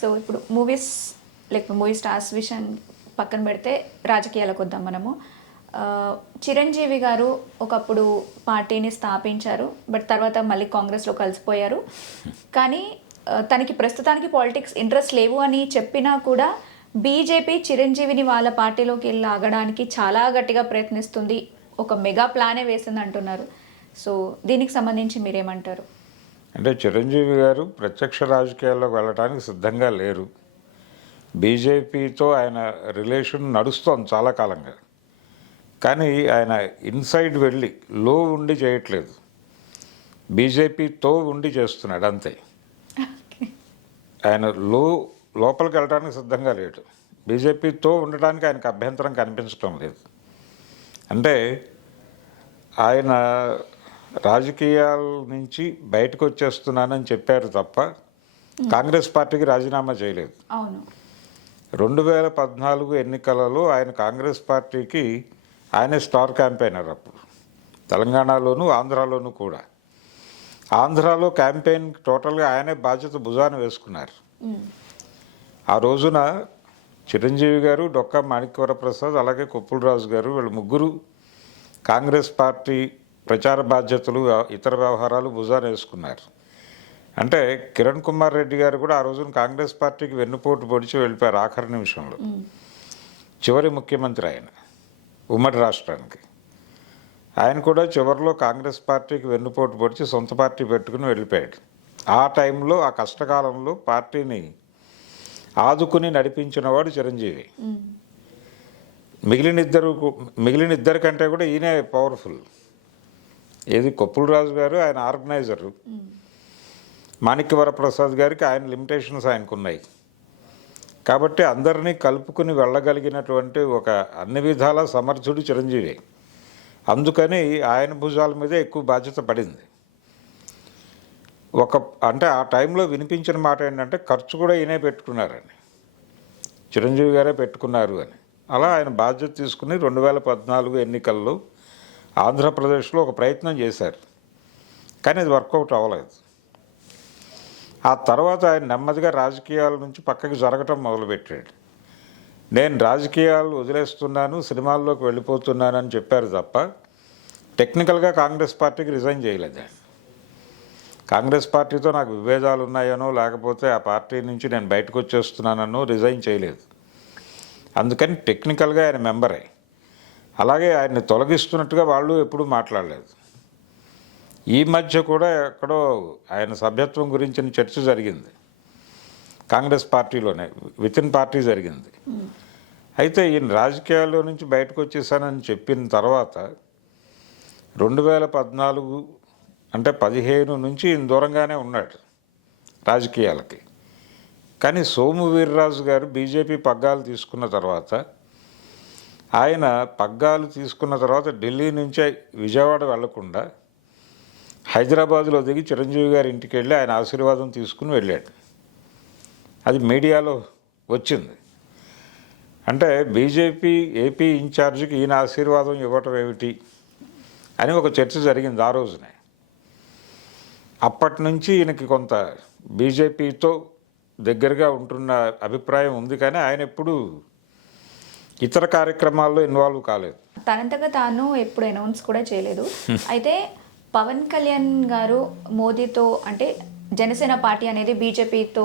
So ఇప్పుడు movies like movie stars విషయం పక్కన పెడితే రాజకీయాలకు వద్దాం మనము. చిరంజీవి గారు ఒకప్పుడు పార్టీని స్థాపించారు, బట్ తర్వాత మళ్ళీ కాంగ్రెస్లో కలిసిపోయారు. కానీ తనకి ప్రస్తుతానికి పాలిటిక్స్ ఇంట్రెస్ట్ లేవు అని చెప్పినా కూడా బీజేపీ చిరంజీవిని వాళ్ళ పార్టీలోకి లాగడానికి చాలా గట్టిగా ప్రయత్నిస్తుంది, ఒక మెగా ప్లానే వేసింది అంటున్నారు. సో దీనికి సంబంధించి మీరేమంటారు? అంటే చిరంజీవి గారు ప్రత్యక్ష రాజకీయాల్లోకి వెళ్ళడానికి సిద్ధంగా లేరు. బీజేపీతో ఆయన రిలేషన్ నడుస్తోంది చాలా కాలంగా, కానీ ఆయన ఇన్సైడ్ వెళ్ళి లో ఉండి చేయట్లేదు, బీజేపీతో ఉండి చేస్తున్నాడు అంతే. ఆయన లోపలికి వెళ్ళడానికి సిద్ధంగా లేడు. బీజేపీతో ఉండడానికి ఆయనకు అభ్యంతరం కనిపించడం లేదు. అంటే ఆయన రాజకీయాల నుంచి బయటకు వచ్చేస్తున్నానని చెప్పారు తప్ప కాంగ్రెస్ పార్టీకి రాజీనామా చేయలేదు. 2014 ఎన్నికలలో ఆయన కాంగ్రెస్ పార్టీకి ఆయనే స్టార్ క్యాంపెయినర్. అప్పుడు తెలంగాణలోను ఆంధ్రాలోనూ కూడా. ఆంధ్రాలో క్యాంపెయిన్ టోటల్గా ఆయనే బాధ్యత భుజాన వేసుకున్నారు. ఆ రోజున చిరంజీవి గారు, డొక్కా మాణిక్యవరప్రసాద్, అలాగే కొప్పుల రాజు గారు, వీళ్ళు ముగ్గురు కాంగ్రెస్ పార్టీ ప్రచార బాధ్యతలు, ఇతర వ్యవహారాలు భుజాన వేసుకున్నారు. అంటే కిరణ్ కుమార్ రెడ్డి గారు కూడా ఆ రోజున కాంగ్రెస్ పార్టీకి వెన్నుపోటు పొడిచి వెళ్ళిపోయారు ఆఖరి నిమిషంలో. చివరి ముఖ్యమంత్రి ఆయన ఉమ్మడి రాష్ట్రానికి. ఆయన కూడా చివరిలో కాంగ్రెస్ పార్టీకి వెన్నుపోటు పొడిచి సొంత పార్టీ పెట్టుకుని వెళ్ళిపోయాడు. ఆ టైంలో, ఆ కష్టకాలంలో పార్టీని ఆదుకుని నడిపించినవాడు చిరంజీవి. మిగిలిన ఇద్దరి కంటే కూడా ఈయనే పవర్ఫుల్. ఏది కొప్పుల రాజు గారు ఆయన ఆర్గనైజరు, మాణిక్యవరప్రసాద్ గారికి ఆయన లిమిటేషన్స్ ఆయనకున్నాయి. కాబట్టి అందరినీ కలుపుకుని వెళ్ళగలిగినటువంటి ఒక అన్ని విధాల సమర్థుడు చిరంజీవి. అందుకని ఆయన భుజాల మీదే ఎక్కువ బాధ్యత పడింది. అంటే ఆ టైంలో వినిపించిన మాట ఏంటంటే ఖర్చు కూడా ఈయనే పెట్టుకున్నారని, చిరంజీవి గారే పెట్టుకున్నారు అని. అలా ఆయన బాధ్యత తీసుకుని 2014 ఎన్నికల్లో ఆంధ్రప్రదేశ్లో ఒక ప్రయత్నం చేశారు, కానీ అది వర్కౌట్ అవ్వలేదు. ఆ తర్వాత ఆయన నెమ్మదిగా రాజకీయాల నుంచి పక్కకి జరగటం మొదలుపెట్టాడు. నేను రాజకీయాలు వదిలేస్తున్నాను, సినిమాల్లోకి వెళ్ళిపోతున్నానని చెప్పారు తప్ప టెక్నికల్గా కాంగ్రెస్ పార్టీకి రిజైన్ చేయలేదు. కాంగ్రెస్ పార్టీతో నాకు విభేదాలు ఉన్నాయనో, లేకపోతే ఆ పార్టీ నుంచి నేను బయటకు వచ్చేస్తున్నానో రిజైన్ చేయలేదు. అందుకని టెక్నికల్గా ఆయన మెంబరే. అలాగే ఆయన్ని తొలగిస్తున్నట్టుగా వాళ్ళు ఎప్పుడూ మాట్లాడలేదు. ఈ మధ్య కూడా ఎక్కడో ఆయన సభ్యత్వం గురించిన చర్చ జరిగింది కాంగ్రెస్ పార్టీలోనే, వితిన్ పార్టీ జరిగింది. అయితే ఈయన రాజకీయాల్లో నుంచి బయటకు వచ్చేసానని చెప్పిన తర్వాత 2014 అంటే 15 నుంచి ఈయన దూరంగానే ఉన్నాడు రాజకీయాలకి. కానీ సోము వీర్రాజు గారు బీజేపీ పగ్గాలు తీసుకున్న తర్వాత, ఆయన పగ్గాలు తీసుకున్న తర్వాత ఢిల్లీ నుంచే విజయవాడ వెళ్లకుండా హైదరాబాదులో దిగి చిరంజీవి గారి ఇంటికి వెళ్ళి ఆయన ఆశీర్వాదం తీసుకుని వెళ్ళాడు. అది మీడియాలో వచ్చింది. అంటే బీజేపీ ఏపీ ఇన్ఛార్జికి ఈయన ఆశీర్వాదం ఇవ్వటం ఏమిటి అని ఒక చర్చ జరిగింది ఆ రోజునే. అప్పటి నుంచి ఈయనకి కొంత బీజేపీతో దగ్గరగా ఉంటున్న అభిప్రాయం ఉంది, కానీ ఆయన ఎప్పుడు ఇతర కార్యక్రమాల్లో ఇన్వాల్వ్ కాలేదు. తనంతగా తాను ఎప్పుడు అనౌన్స్ కూడా చేయలేదు. అయితే పవన్ కళ్యాణ్ గారు మోదీతో, అంటే జనసేన పార్టీ అనేది బీజేపీతో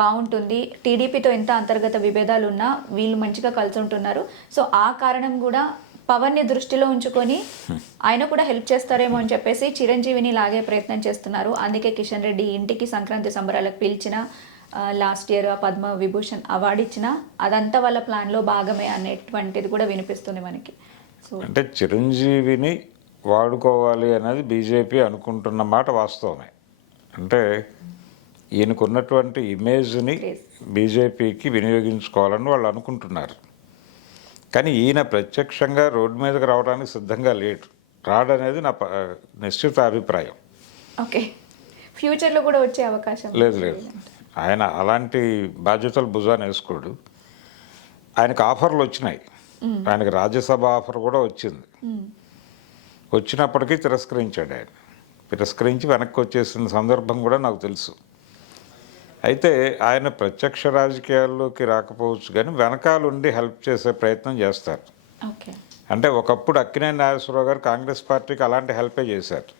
బాగుంటుంది, టీడీపీతో ఎంత అంతర్గత విభేదాలు ఉన్నా వీళ్ళు మంచిగా కలిసి ఉంటున్నారు, సో ఆ కారణం కూడా పవన్ని దృష్టిలో ఉంచుకొని ఆయన కూడా హెల్ప్ చేస్తారేమో అని చెప్పేసి చిరంజీవిని లాగే ప్రయత్నం చేస్తున్నారు. అందుకే కిషన్ రెడ్డి ఇంటికి సంక్రాంతి సంబరాలకు పిలిచిన, last year Padma Vibhushan award ఇచ్చిన, అదంతా వాళ్ళ ప్లాన్లో భాగమే అనేటువంటిది కూడా వినిపిస్తుంది మనకి. సో అంటే చిరంజీవిని వాడుకోవాలి అనేది బీజేపీ అనుకుంటున్న మాట వాస్తవమే. అంటే ఈయనకున్నటువంటి ఇమేజ్ని బీజేపీకి వినియోగించుకోవాలని వాళ్ళు అనుకుంటున్నారు. కానీ ఈయన ప్రత్యక్షంగా రోడ్డు మీదకి రావడానికి సిద్ధంగా లేడు, రాడనేది నా నిశ్చిత అభిప్రాయం. ఓకే, ఫ్యూచర్లో కూడా వచ్చే అవకాశం లేదు. ఆయన అలాంటి బాధ్యతలు భుజాన్ని వేసుకోడు. ఆయనకు ఆఫర్లు వచ్చినాయి, ఆయనకు రాజ్యసభ ఆఫర్ కూడా వచ్చింది. వచ్చినప్పటికీ తిరస్కరించాడు. ఆయన తిరస్కరించి వెనక్కి వచ్చేసిన సందర్భం కూడా నాకు తెలుసు. అయితే ఆయన ప్రత్యక్ష రాజకీయాల్లోకి రాకపోవచ్చు కానీ వెనకాలండి హెల్ప్ చేసే ప్రయత్నం చేస్తారు. ఓకే. అంటే ఒకప్పుడు అక్కినేని నాగేశ్వరరావు గారు కాంగ్రెస్ పార్టీకి అలాంటి హెల్పే చేశారు.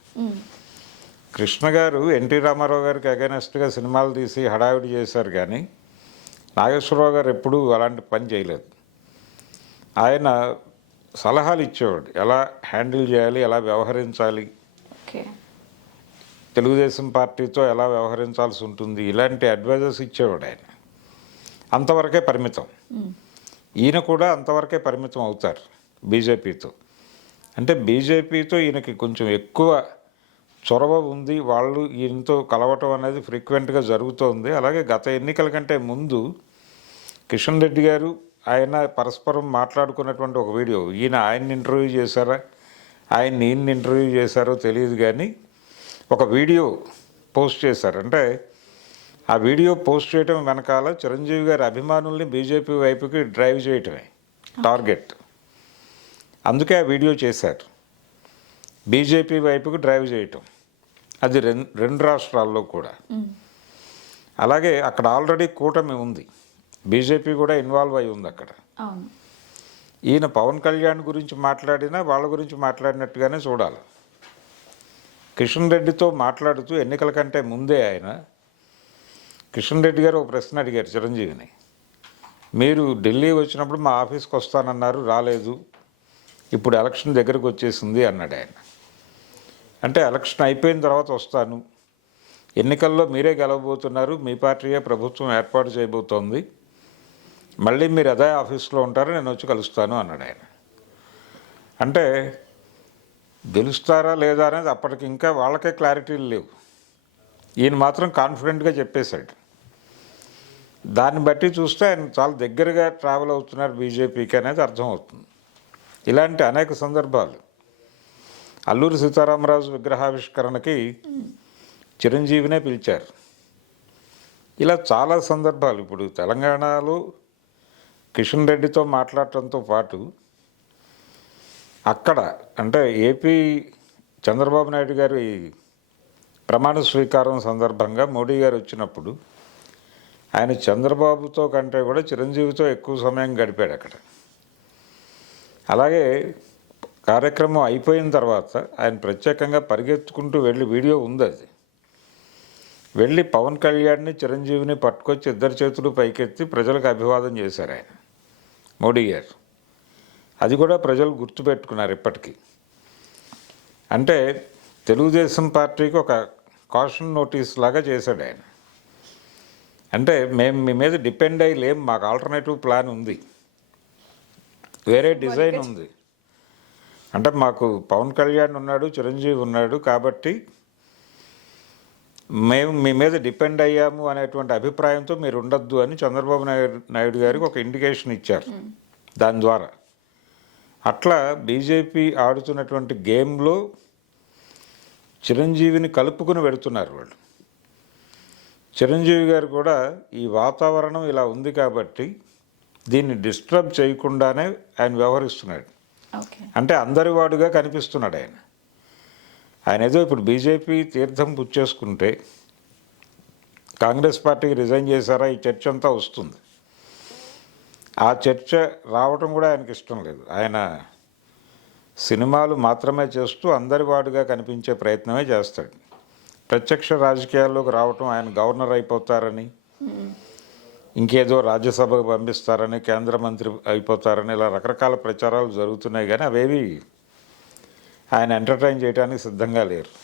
కృష్ణ గారు ఎన్టీ రామారావు గారికి అగైనెస్ట్గా సినిమాలు తీసి హడావిడి చేశారు కానీ నాగేశ్వరరావు గారు ఎప్పుడూ అలాంటి పని చేయలేదు. ఆయన సలహాలు ఇచ్చేవాడు, ఎలా హ్యాండిల్ చేయాలి, ఎలా వ్యవహరించాలి, ఓకే. తెలుగుదేశం పార్టీతో ఎలా వ్యవహరించాల్సి ఉంటుంది, ఇలాంటి అడ్వైజర్స్ ఇచ్చేవాడు ఆయన. అంతవరకే పరిమితం. ఈయన కూడా అంతవరకే పరిమితం అవుతారు బీజేపీతో. అంటే బీజేపీతో ఈయనకి కొంచెం ఎక్కువ చొరవ ఉంది, వాళ్ళు ఈయనతో కలవటం అనేది ఫ్రీక్వెంట్గా జరుగుతోంది. అలాగే గత ఎన్నికల కంటే ముందు కిషన్ రెడ్డి గారు ఆయన పరస్పరం మాట్లాడుకున్నటువంటి ఒక వీడియో, ఆయన్ని ఇంటర్వ్యూ చేశారా, ఈయన్ని ఇంటర్వ్యూ చేశారో తెలియదు కానీ ఒక వీడియో పోస్ట్ చేశారు. అంటే ఆ వీడియో పోస్ట్ చేయడం వెనకాల చిరంజీవి గారి అభిమానుల్ని బీజేపీ వైపుకి డ్రైవ్ చేయటమే టార్గెట్. అందుకే ఆ వీడియో చేశారు, బీజేపీ వైపుకి డ్రైవ్ చేయటం. అది రెండు రాష్ట్రాల్లో కూడా. అలాగే అక్కడ ఆల్రెడీ కూటమి ఉంది, బీజేపీ కూడా ఇన్వాల్వ్ అయి ఉంది అక్కడ. ఈయన పవన్ కళ్యాణ్ గురించి మాట్లాడినా వాళ్ళ గురించి మాట్లాడినట్టుగానే చూడాలి. కిషన్ రెడ్డితో మాట్లాడుతూ ఎన్నికల కంటే ముందే ఆయన కిషన్ రెడ్డి గారు ఒక ప్రశ్న అడిగారు చిరంజీవిని, మీరు ఢిల్లీ వచ్చినప్పుడు మా ఆఫీస్కి వస్తానన్నారు, రాలేదు, ఇప్పుడు ఎలక్షన్ దగ్గరకు వచ్చేసింది అన్నాడు ఆయన. అంటే ఎలక్షన్ అయిపోయిన తర్వాత వస్తాను, ఎన్నికల్లో మీరే గెలవబోతున్నారు, మీ పార్టీయే ప్రభుత్వం ఏర్పాటు చేయబోతోంది, మళ్ళీ మీరు అదే ఆఫీస్లో ఉంటారు, నేను వచ్చి కలుస్తాను అన్నాడు ఆయన. అంటే గెలుస్తారా లేదా అనేది అప్పటికి ఇంకా వాళ్ళకే క్లారిటీలు లేవు. ఈయన మాత్రం కాన్ఫిడెంట్గా చెప్పేశాడు. దాన్ని బట్టి చూస్తే ఆయన చాలా దగ్గరగా ట్రావెల్ అవుతున్నారు బీజేపీకి అనేది అర్థమవుతుంది. ఇలాంటి అనేక సందర్భాలు. అల్లూరి సీతారామరాజు విగ్రహావిష్కరణకి చిరంజీవినే పిలిచారు. ఇలా చాలా సందర్భాలు. ఇప్పుడు తెలంగాణలో కిషన్ రెడ్డితో మాట్లాడటంతో పాటు అక్కడ అంటే ఏపీ చంద్రబాబు నాయుడు గారి ప్రమాణ స్వీకారం సందర్భంగా మోడీ గారు వచ్చినప్పుడు ఆయన చంద్రబాబుతో కంటే కూడా చిరంజీవితో ఎక్కువ సమయం గడిపాడు అక్కడ. అలాగే కార్యక్రమం అయిపోయిన తర్వాత ఆయన ప్రత్యేకంగా పరిగెత్తుకుంటూ వెళ్ళి, వీడియో ఉంది అది, వెళ్ళి పవన్ కళ్యాణ్ని చిరంజీవిని పట్టుకొచ్చి ఇద్దరు చేతులు పైకెత్తి ప్రజలకు అభివాదం చేశారు ఆయన మోడీ గారు. అది కూడా ప్రజలు గుర్తుపెట్టుకున్నారు ఇప్పటికీ. అంటే తెలుగుదేశం పార్టీకి ఒక కాషన్ నోటీస్ లాగా చేశాడు ఆయన. అంటే మేము మీ మీద డిపెండ్ అయ్యి లేం, మాకు ఆల్టర్నేటివ్ ప్లాన్ ఉంది, వేరే డిజైన్ ఉంది. అంటే మాకు పవన్ కళ్యాణ్ ఉన్నాడు, చిరంజీవి ఉన్నాడు, కాబట్టి మేము మీ మీద డిపెండ్ అయ్యాము అనేటువంటి అభిప్రాయంతో మీరు ఉండొద్దు అని చంద్రబాబు నాయుడు గారికి ఒక ఇండికేషన్ ఇచ్చారు దాని ద్వారా. అట్లా బీజేపీ ఆడుతున్నటువంటి గేమ్లో చిరంజీవిని కలుపుకుని పెడుతున్నారు వాళ్ళు. చిరంజీవి గారు కూడా ఈ వాతావరణం ఇలా ఉంది కాబట్టి దీన్ని డిస్టర్బ్ చేయకుండానే ఆయన వ్యవహరిస్తున్నాడు. అంటే అందరి వాడుగా కనిపిస్తున్నాడు ఆయన. ఆయన ఏదో ఇప్పుడు బీజేపీ తీర్థం పుచ్చేసుకుంటే కాంగ్రెస్ పార్టీకి రిజైన్ చేశారా ఈ చర్చ అంతా వస్తుంది. ఆ చర్చ రావటం కూడా ఆయనకి ఇష్టం లేదు. ఆయన సినిమాలు మాత్రమే చేస్తూ అందరి వాడుగా కనిపించే ప్రయత్నమే చేస్తాడు. ప్రత్యక్ష రాజకీయాల్లోకి రావటం, ఆయన గవర్నర్ అయిపోతారని, ఇంకేదో రాజ్యసభకు పంపిస్తారని, కేంద్ర మంత్రి అయిపోతారని, ఇలా రకరకాల ప్రచారాలు జరుగుతున్నాయి కానీ అవేవి ఆయన ఎంటర్టైన్ చేయడానికి సిద్ధంగా లేరు.